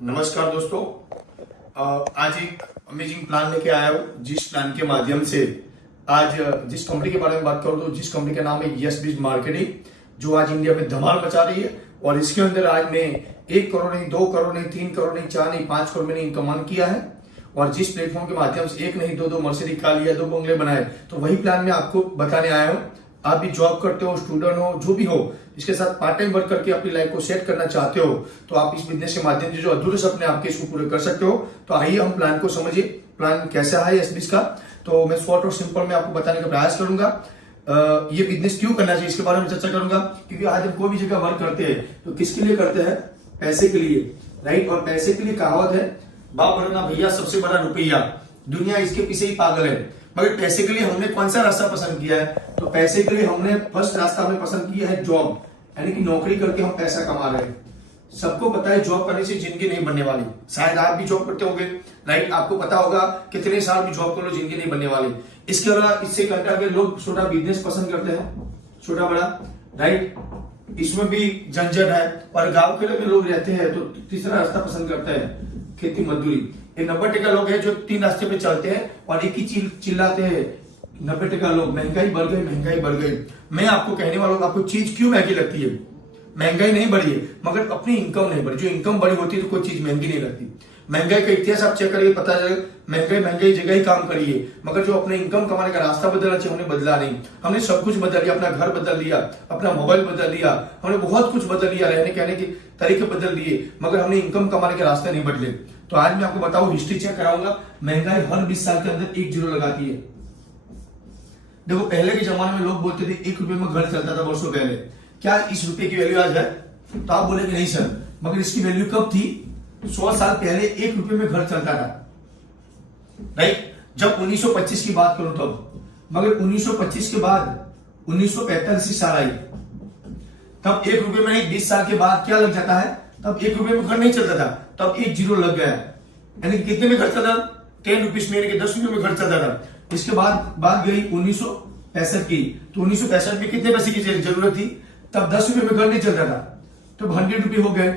नमस्कार दोस्तों। आज एक अमेजिंग प्लान लेके आया हूँ, जिस प्लान के माध्यम से आज जिस कंपनी के बारे में बात करूँ तो जिस कंपनी का नाम है यस बिज मार्केटिंग, जो आज इंडिया में धमाल मचा रही है। और इसके अंदर आज मैं 1 करोड़ नहीं, 2 करोड़ नहीं, 3 करोड़ नहीं, 4 नहीं, 5 करोड़ मैंने इनकम अर्न किया है। और जिस प्लेटफॉर्म के माध्यम से एक नहीं दो मर्सिडीज कार लिया, 2 बंगले बनाए, तो वही प्लान मैं आपको बताने आया हूँ। आप भी जॉब करते हो, स्टूडेंट हो, जो भी हो, इसके साथ पार्ट टाइम वर्क करके अपनी लाइफ को सेट करना चाहते हो, तो आप इस बिजनेस के माध्यम से जो अधूरे सपने आपके इसको पूरे कर सकते हो। तो आइए हम प्लान को समझिए, प्लान कैसा है एसबीएस का। तो मैं शॉर्ट और सिंपल में आपको बताने का प्रयास करूंगा। ये बिजनेस क्यों करना चाहिए इसके बारे में चर्चा करूंगा, क्योंकि आज हम कोई भी जगह वर्क करते हैं तो किसके लिए करते हैं? पैसे के लिए, राइट। और पैसे के लिए कहावत है, बाप बनना भैया सबसे बड़ा रुपया, दुनिया इसके पीछे ही पागल है। मगर पैसे के लिए हमने कौन सा रास्ता पसंद किया है? तो पैसे के लिए हमने फर्स्ट रास्ता हमने पसंद किया है जॉब, यानी कि नौकरी करके हम पैसा कमा रहे हैं। सबको पता है जॉब करने से जिंदगी नहीं बनने वाली। शायद आप भी जॉब करते होंगे, राइट। आपको पता होगा कितने साल भी जॉब कर लो, जिंदगी नहीं बनने वाली। इसके अलावा इससे कंटा के लोग छोटा बिजनेस पसंद करते हैं, छोटा बड़ा, राइट। इसमें भी झंझट है। और गांव के लोग रहते हैं तो तीसरा रास्ता पसंद करते हैं, खेती मजदूरी। 90% लोग हैं जो 3 रास्ते पे चलते हैं और एक ही चिल्लाते हैं। 90% लोग, महंगाई बढ़ गई, महंगाई बढ़ गई। मैं आपको कहने वाला हूं, आपको चीज क्यों महंगी लगती है? महंगाई नहीं बढ़ी है, मगर अपनी इनकम नहीं बढ़ी। जो इनकम बढ़ी होती है तो कोई चीज महंगी नहीं लगती। महंगाई का इतिहास आप चेक करिए, पता चलेगा महंगाई जगह ही काम करी है, मगर जो अपने इनकम कमाने का रास्ता बदलना चाहिए हमने बदला नहीं। हमने सब कुछ बदल लिया, अपना घर बदल लिया, अपना मोबाइल बदल लिया, हमने बहुत कुछ बदल लिया, रहने कहने के तरीके बदल दिए, मगर हमने इनकम कमाने के रास्ते नहीं बदले। तो आज मैं आपको बताऊं, हिस्ट्री चेक कराऊंगा। महंगाई हर 20 साल के अंदर 1 जीरो लगाती है। देखो, पहले के जमाने में लोग बोलते थे 1 रुपए में घर चलता था वर्षों पहले। क्या इस रुपए की वैल्यू आज है? तो आप बोलेंगे नहीं सर, मगर इसकी वैल्यू कब थी? 100 साल पहले 1 रुपए में घर चलता था, राइट। जब 1925 की बात करूं तब, मगर 1925 के बाद 1945 साल आई, तब 1 रुपए में नहीं, 20 साल के बाद क्या लग जाता है? तब 1 रुपए में घर नहीं चलता था, तब 1 जीरो लग गया। यानी कि कितने में घर चलता था? 10 रुपीज में, यानी कि 10 रुपए में घर चलता था। इसके बाद बात गई 1965 की, तो 1965 में कितने पैसे की जरूरत थी? तब 10 रुपए में घर नहीं चलता था, तब 100 रुपए हो गए,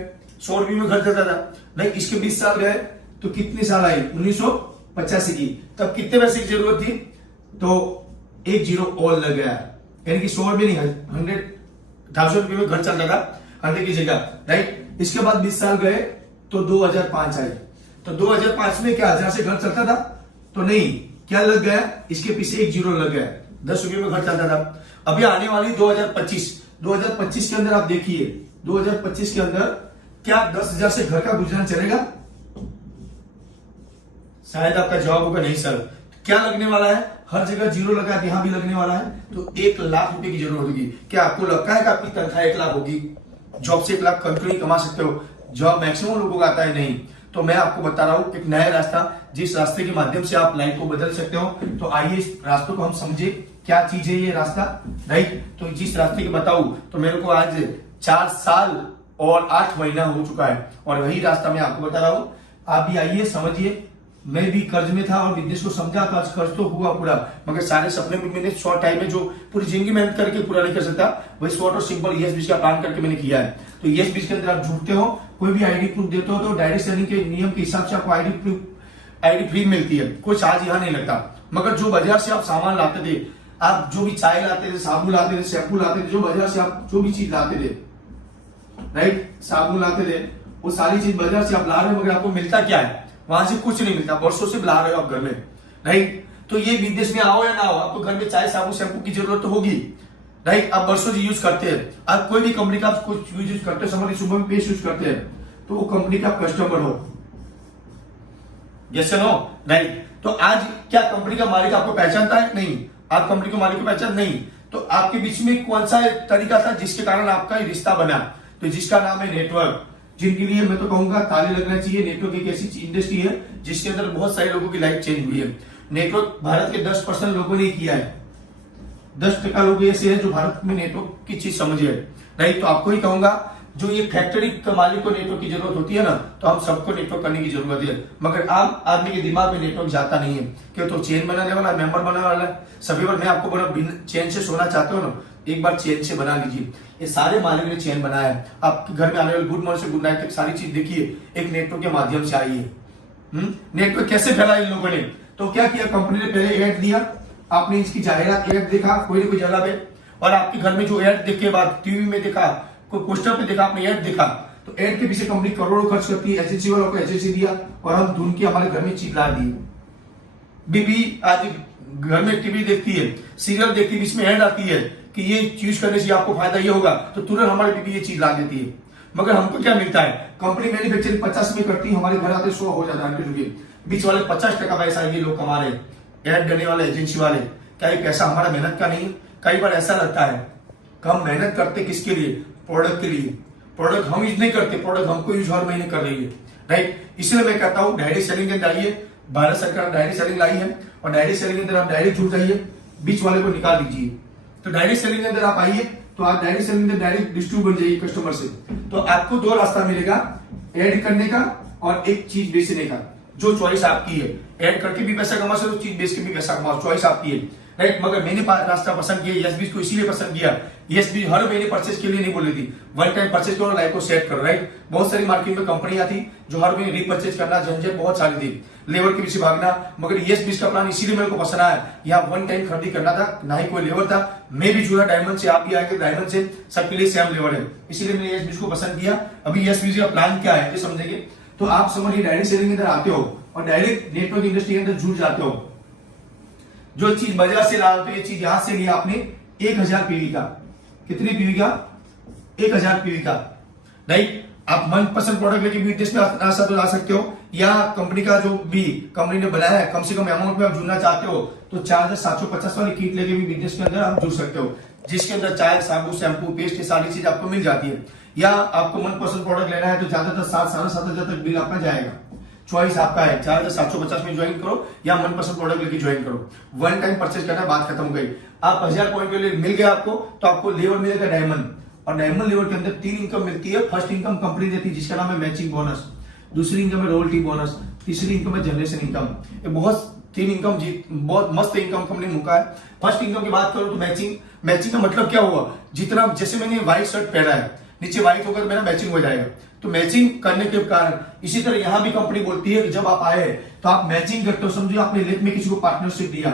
100 रुपए में घर चलता था। लाइक इसके 20 साल गए तो कितनी साल आई? 1985 की, तब कितने पैसे की जरूरत थी? तो 1 जीरो और लग गया, यानी कि 100 रुपए नहीं, 100 रुपए में घर चलता था 100 की जगह, राइट। इसके बाद 20 साल गए तो 2005 आई, तो 2005 में क्या 1000 से घर चलता था? तो नहीं, क्या लग गया? इसके पीछे 1 जीरो लग गया, 10 रुपए में घर चलता था। अभी आने वाली 2025 के अंदर आप देखिए, 2025 के अंदर क्या 10,000 से घर का गुजरान चलेगा? शायद आपका जवाब होगा नहीं सर। क्या लगने वाला है? हर जगह जीरो लगा, यहां भी लगने वाला है, तो 1 लाख रुपए की जरूरत होगी। क्या आपको लगता है कि आपकी तनख्वाह 1 लाख होगी? जॉब से 1 लाख कंटिन्यू कमा सकते हो? जॉब मैक्सिमम लोगों को आता है नहीं। तो मैं आपको बता रहा हूं एक नया रास्ता, जिस रास्ते के माध्यम से आप लाइफ को बदल सकते हो। तो आइए इस रास्तों को हम समझे, क्या चीज है ये रास्ता, राइट। तो जिस रास्ते की बताऊं तो मेरे को आज 4 साल और 8 महीना हो चुका है, और वही रास्ता मैं आपको बता रहा हूं। आप भी आइए, समझिए। मैं भी कर्ज में था और बिजनेस को समझा, कर्ज तो हुआ पूरा, मगर सारे सपने भी मैंने शॉर्ट टाइम में, जो पूरी जिंदगी मेहनत करके पूरा नहीं कर सकता, वही शॉर्ट और सिंपल यस बीज का प्लान करके मैंने किया है। तो यस बीज के अंदर आप जुड़ते हो, कोई भी आईडी प्रूफ देते हो तो डायरेक्ट सेलिंग के नियम के हिसाब से आपको आईडी फ्री मिलती है, कोई चार्ज यहाँ नहीं लगता। मगर जो बाजार से आप सामान लाते थे, आप जो भी चाय लाते थे, साबुन लाते थे, शैम्पू लाते थे, जो बाजार से आप जो भी चीज लाते थे, राइट, साबुन लाते थे, वो सारी चीज बाजार से आप ला रहे हो, मगर आपको मिलता क्या है? वहां से कुछ नहीं मिलता, वर्षों से ला रहे हो आप घर में, राइट। तो ये बिजनेस में आओ या ना आओ, आपको घर में चाय, साबुन, शैम्पू की जरूरत तो होगी, राइट। आप वर्षों से यूज करते हैं। आप कोई भी कंपनी का कुछ यूज करते हो, समझ सुबह में पेस्ट यूज करते हैं, तो वो कंपनी का कस्टमर हो, यस नो, राइट। तो आज क्या कंपनी का मालिक आपको पहचानता है? नहीं। आप कंपनी के मालिक को पहचान नहीं। तो आपके बीच में कौन सा तरीका था जिसके कारण आपका रिश्ता बना? तो जिसका नाम है नेटवर्क, जिनके लिए मैं तो कहूंगा ताली लगना चाहिए। नेटवर्क एक ऐसी इंडस्ट्री है जिसके अंदर बहुत सारे लोगों की लाइफ चेंज हुई है। नेटवर्क भारत के 10% लोगों ने किया है, 10% लोग ऐसे हैं जो भारत में नेटवर्क की चीज समझे, राइट। तो आपको ही कहूंगा, जो ये फैक्ट्री के मालिक को नेटवर्क की जरूरत होती है ना, तो हम सबको नेटवर्क करने की जरूरत है, मगर आम आदमी के दिमाग में नेटवर्क जाता नहीं है। क्यों? तो चेन बनाने वाला, मेंबर बनाने वाला, सभी बार मैं आपको बोला चेन से सोना चाहते हो ना, एक बार चेन से बना लीजिए। ये सारे मालिक ने चेन बनाया है। आपके घर में आने वाले गुड मॉर्निंग से गुड नाइट तक सारी चीज देखिए एक नेटवर्क के माध्यम से आई है। नेटवर्क कैसे फैला इन लोगों ने? तो क्या किया, कंपनी ने पहले एड दिया, आपने इसकी जाहिरात एड देखा कोई ना कोई जगह पे, और आपके घर में जो एड देख के बाद टीवी में देखा, कोई पोस्टर पे देखा, आपने एड देखा, तो एड के पीछे कंपनी करोड़ों खर्च करती है, एजेंसी वालों को एजेंसी दिया और हम ढूंढ के हमारे घर में चीज ला दी। बीबी आज घर में टीवी देखती है, सीरियल देखती है, इसमें एड आती है कि ये चीज करने से आपको फायदा ये होगा, तो तुरंत हमारी बीबी ये चीज ला देती है। मगर हमको क्या मिलता है, कंपनी मैन्युफैक्चरिंग 50 में करती है, हमारे घर आते 100 हो जाता है। बीच वाले 50% पैसा ये लोग कमा रहे, एड करने वाले एजेंसी वाले। क्या ये पैसा हमारा मेहनत का नहीं है? कई बार ऐसा लगता है हम मेहनत करते किसके लिए? प्रोडक्ट के लिए। प्रोडक्ट हम यूज नहीं करते, प्रोडक्ट हमको यूज हर महीने कर रही है, राइट। इसलिए मैं कहता हूँ डायरेक्ट सेलिंग के अंदर आइए, भारत सरकार डायरेक्ट सेलिंग लाई है और डायरेक्ट सेलिंग के अंदर आप डायरेक्ट जुड़ जाइए, बीच वाले को निकाल दीजिए। तो डायरेक्ट सेलिंग के अंदर आप आइए तो आप डायरेक्ट सेलिंग में डायरेक्ट डिस्ट्रीब्यूट बन जाइए कस्टमर से। तो आपको दो रास्ता मिलेगा, ऐड करने का और एक चीज बेचने का, जो चॉइस आपकी है। ऐड करके भी पैसा कमा सकते हो, चीज बेच के भी पैसा कमा, चॉइस आपकी है, राइट। मगर मैंने रास्ता पसंद किया, यस बीज को इसीलिए पसंद किया। यस बीज हर महीने परचेज के लिए नहीं बोली थी, वन टाइम परचेज करो, लाइफ को सेट करो, राइट। बहुत सारी मार्केट में कंपनियां थी जो हर महीने रीपरचेज करना, झंझट बहुत सारी थी, लेबर के पीछे भागना। मगर यस बीज का प्लान इसीलिए मेरे को पसंद आया, यहाँ वन टाइम खरीदी करना था, ना ही कोई लेबर था। मैं भी जुड़ा डायमंड से, आप भी आएंगे डायमंड से, सबके लिए सेम लेबर है, इसीलिए मैंने यस बीज को पसंद किया। अभी यस बीज का प्लान क्या है ये समझेंगे तो आप समझिए, डायरेक्ट सेलिंग के अंदर आते हो और डायरेक्ट नेटवर्क इंडस्ट्री के अंदर जुड़ जाते हो। जो चीज बाजार से ला रहे हो, ये चीज यहां से लिया आपने 1000 पीवी का, कितनी पीवी का? 1000 पीवी का, राइट। आप मनपसंद प्रोडक्ट लेके बिजनेस में आ सकते हो, या कंपनी का जो भी कंपनी ने बनाया है कम से कम अमाउंट में आप जुड़ना चाहते हो तो 4750 वाली किट लेके भी बिजनेस के अंदर आप जुड़ सकते हो, जिसके अंदर चाय, साबुन, शैम्पू, पेस्ट, ये सारी चीज आपको मिल जाती है। या आपको मनपसंद प्रोडक्ट लेना है तो ज्यादातर 7-7,500 तक बिल आपका जाएगा, चॉइस आपका है। 4750 में ज्वाइन करो या मनपसंद प्रोडक्ट लेके ज्वाइन करो, वन टाइम परचेज करना, बात खत्म हो गई। आप 1000 पॉइंट के लिए मिल गया आपको, तो आपको लेवर मिलेगा डायमंड, और डायमंड लेवर के अंदर 3 इनकम मिलती है। फर्स्ट इनकम कंपनी देती है जिसका नाम है मैचिंग बोनस, दूसरी इनकम है रॉयल्टी बोनस, तीसरी इनकम है जनरेशन इनकम। ये बहुत 3 इनकम बहुत मस्त इनकम कंपनी मुका है। फर्स्ट इनकम की बात करो तो मैचिंग का मतलब क्या हुआ, जितना जैसे मैंने व्हाइट शर्ट पहना है, नीचे व्हाइट होगा तो मेरा मैचिंग हो जाएगा, तो मैचिंग करने के कारण इसी तरह यहां भी कंपनी बोलती है कि जब आप आए तो आप मैचिंग करते हो। समझो आपने लेख में किसी को पार्टनरशिप दिया,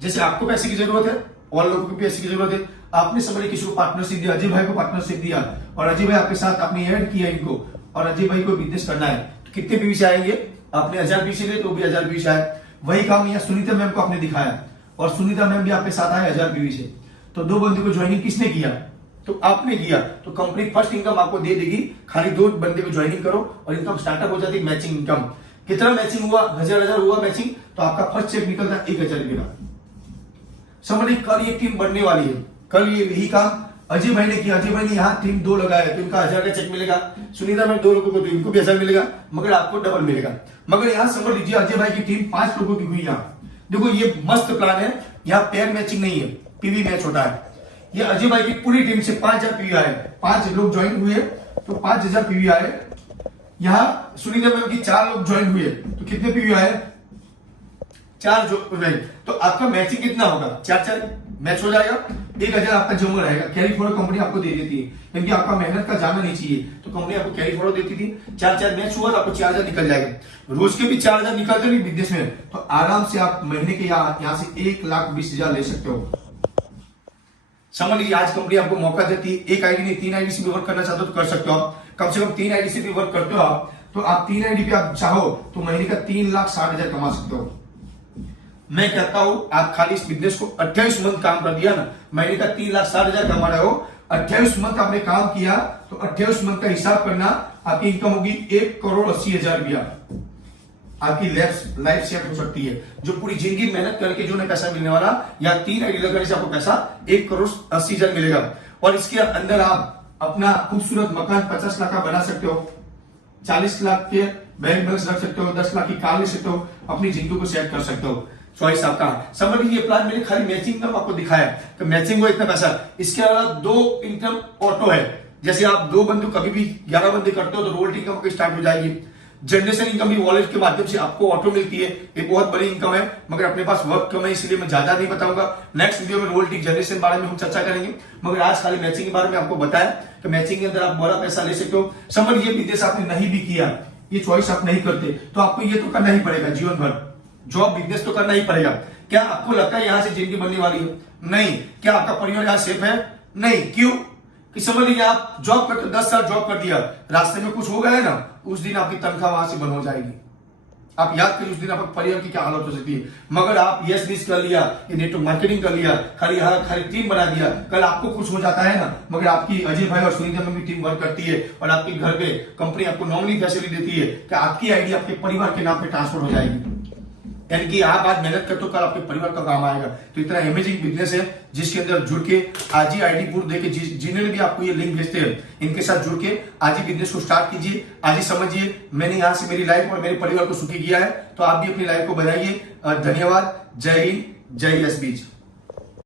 जैसे आपको पैसे की जरूरत है और लोगों को पैसे की जरूरत है, आपने समझे किसी को पार्टनरशिप दिया, अजय भाई को पार्टनरशिप दिया और अजय भाई आपके साथ आपने ऐड किया इनको, और अजय भाई को बिजनेस करना है, तो कितने पीवी से आएंगे? आपने 1000 पीवी से लिए तो भी 1000 पीवी से आए। वही काम यहाँ सुनीता मैम को आपने दिखाया और सुनीता मैम भी आपके साथ आए 1000 पीवी से, तो 2 बंदे को ज्वाइनिंग किसने किया? तो आपने किया। तो कंपनी फर्स्ट इनकम आपको दे देगी, खाली 2 बंदे को ज्वाइनिंग करो और इनकम स्टार्टअप हो जाती है। मैचिंग इनकम कितना मैचिंग हुआ? 1000 हुआ मैचिंग, तो आपका फर्स्ट चेक निकलता है 1000 रुपये का। समझिए कल ये टीम बढ़ने वाली है, कल ये यही काम अजय भाई ने किया। अजय भाई ने यहाँ टीम 2 लगाया तो इनका 1000 का चेक मिलेगा, सुनीता में 2 लोगों को तो इनको भी 1000 मिलेगा, मगर आपको डबल मिलेगा। मगर यहाँ समझ लीजिए अजय भाई की टीम 5 लोगों की हुई। यहाँ देखो ये मस्त प्लान है, यहाँ पेयर मैचिंग नहीं है, पीवी मैच होता है। ये अजय भाई की पूरी टीम से 5000 पीवी आए, 5 लोग ज्वाइन हुए तो 5000 पीवी आए। यहाँ सुनीता मैम की 4 लोग ज्वाइन हुए तो कितने पीवी आए? 4 जो, तो आपका मैचिंग कितना होगा? 4 मैच हो जाएगा, 1000 आपका जमा रहेगा। कैरी फॉरवर्ड कंपनी आपको दे देती है, क्योंकि आपका मेहनत का जाना नहीं चाहिए, तो कंपनी आपको कैरी फॉरवर्ड देती थी। 4 मैच हुआ तो आपको 4000 निकल जाएगा। रोज के भी 4000 निकलते नहीं बिजनेस में, तो आराम से आप महीने के यहाँ से 1,20,000 ले सकते हो। समझ लीजिए आज कंपनी आपको मौका देती है, एक आईडी नहीं 3 आईडी से भी वर्क करना चाहते हो तो कर सकते हो आप, कम से कम 3 आईडी से भी वर्क करते हो आप, तो आप 3 आईडी पे आप चाहो तो महीने का 3,60,000 कमा सकते हो। मैं कहता हूं आप खाली इस बिजनेस को 28 मंथ काम कर दिया ना, महीने का 3,60,000 कमा रहे हो। 28 मंथ आपने काम किया तो 28 मंथ का हिसाब करना, आपकी इनकम होगी 1,80,00,000 रुपया। आपकी लाइफ सेट हो सकती है, जो पूरी जिंदगी मेहनत करके जो नहीं पैसा मिलने वाला, या 3 आईडी लगाने से आपको पैसा 1,80,00,000 मिलेगा। और इसके अंदर आप अपना खूबसूरत मकान 50 लाख का बना सकते हो, 40 लाख के बैंक बैलेंस रख सकते हो, 10 लाख की कार ले सकते हो, अपनी जिंदगी को सेट कर सकते हो। चॉइस आपका। समझ लीजिए प्लान मैंने खाली मैचिंग इनकम आपको दिखाया तो मैचिंग को इतना पैसा, इसके अलावा 2 इनकम ऑटो है। जैसे आप 2 बंदे कभी भी 11 बंदे करते हो तो रोल इनकम स्टार्ट हो जाएगी। जनरेशन इनकम भी वॉलेट के माध्यम से आपको ऑटो मिलती है, एक बहुत बड़ी इनकम है, मगर अपने पास वक्त कम है इसलिए मैं ज्यादा नहीं बताऊंगा। नेक्स्ट वीडियो में रोल टिक जनरेशन बारे में हम चर्चा करेंगे, मगर आज खाली मैचिंग के बारे में आपको बताया कि मैचिंग के अंदर आप बड़ा पैसा ले सकते हो। समझ लीजिए बिजनेस आपने नहीं भी किया, ये चॉइस आप नहीं करते तो आपको ये तो करना ही पड़ेगा जीवन भर, जॉब बिजनेस तो करना ही पड़ेगा। क्या आपको लगता है यहां से जिंदगी बनने वाली है? नहीं। क्या आपका परिवार यहां सेफ है? नहीं। क्यों? कि समझ लीजिए आप जॉब करते 10 साल जॉब कर दिया, रास्ते में कुछ हो गया है ना, उस दिन आपकी तनख्वाह वहां से बंद हो जाएगी। आप याद करिए उस दिन आपके परिवार की क्या हालत हो सकती है। मगर आप यस बिज कर लिया, ये नेटवर्क मार्केटिंग कर लिया, खाली टीम बना दिया, कल आपको कुछ हो जाता है ना, मगर आपकी अजय भाई और सुनीता में भी टीम वर्क करती है और आपके घर पे कंपनी आपको नॉमिनी फैसिलिटी देती है कि आपकी आईडी आपके परिवार के नाम पे ट्रांसफर हो जाएगी। यानी कि आप आज मेहनत करते हो, कल आपके परिवार का काम आएगा। तो इतना अमेजिंग बिजनेस है जिसके अंदर जुड़ के आज ही आईडी प्रूफ देके जिन्होंने भी आपको ये लिंक भेजते हैं इनके साथ जुड़ के आज ही बिजनेस को स्टार्ट कीजिए। आज ही समझिए मैंने यहाँ से मेरी लाइफ और मेरे परिवार को सुखी किया है, तो आप भी अपनी लाइफ को बनाइए। धन्यवाद। जय हिंद, जय यस बीज।